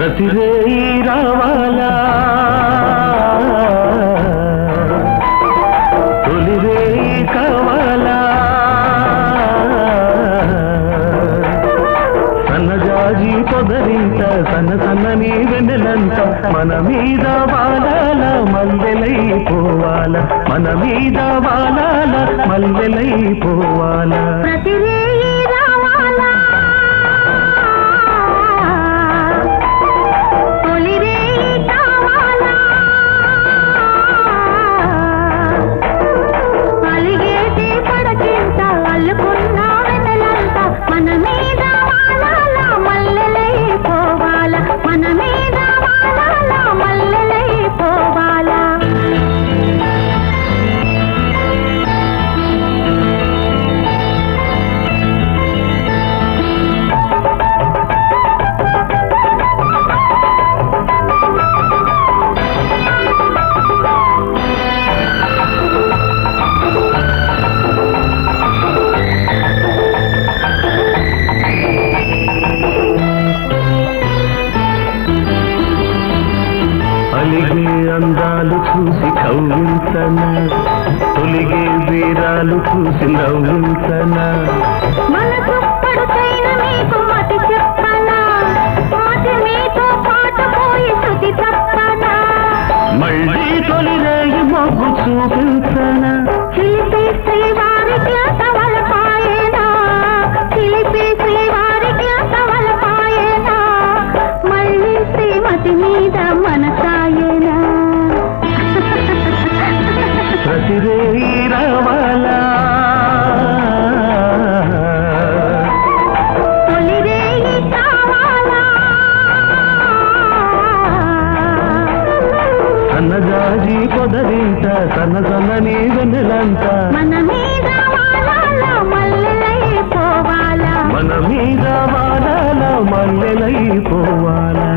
ప్రతిరేయి రావాలా తొలిరేయి కావాలా సన్నజాజి పొదరింత సన్న సన్నని వెన్నెలంత మన మీద వాలాల మల్లెలై పోవాల మన మీద వాలాల మల్లెలై పోవాల అందాలు చూసి కవ్వించనా తొలిగే వీరాలు చూసి నవ్వించనా మనసు పడుతైన మీకు మతి చెప్పనా మతి మీతో పాట పోయి శృతి తప్పనా మళ్ళీ తొలిరేయి మొగ్గు చూపించనా చిలిపి శ్రీవారి క్లాసవల పాయేనా చిలిపి శ్రీవారి క్లాసవల పాయేనా మళ్ళీ శ్రీమతి మీద మనసాయేనా ప్రతిరేయి రావాలా తొలిరేయి కావాలా సన్నజాజి పొదరింత సన్న సన్నని వెన్నెలంత మన మీద వాలాల మల్లెలై పోవాలా మన మీద వాలాల మల్లెలై పోవాలా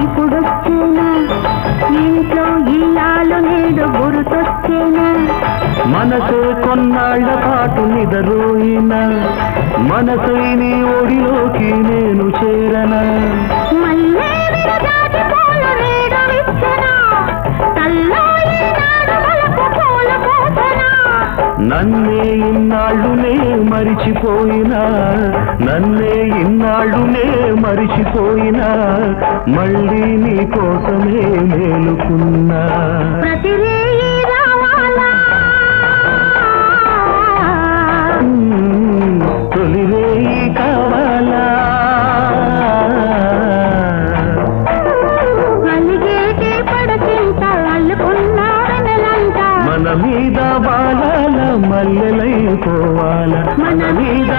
ఇప్పుడొచ్చేనా ఇంట్లో ఇల్లాలు నేడు గుర్తొచ్చేనా మనసే కొన్నాళ్ల పాటు నిదరోయినా మనసైని ఒడిలోకి నేను చేరనా మళ్ళీ విరజాజి పూలు నేడు విచ్చనా తల్లో ఈనాడు వలపు పూల పోసనా నన్నే ఇన్నాళ్ళునే మరిచిపోయినా నన్నే ఇన్నాళ్ళునే మరిచిపోయినా మళ్ళీ నీ కోసమే మేలుకున్నా ప్రతిరేయి రావాలా తొలిరేయి కావాలా అలిగేటి పడకింత అల్లుకున్నా వెనలంట మన మీద బాలాల మల్లెలై పోవాల మన మీద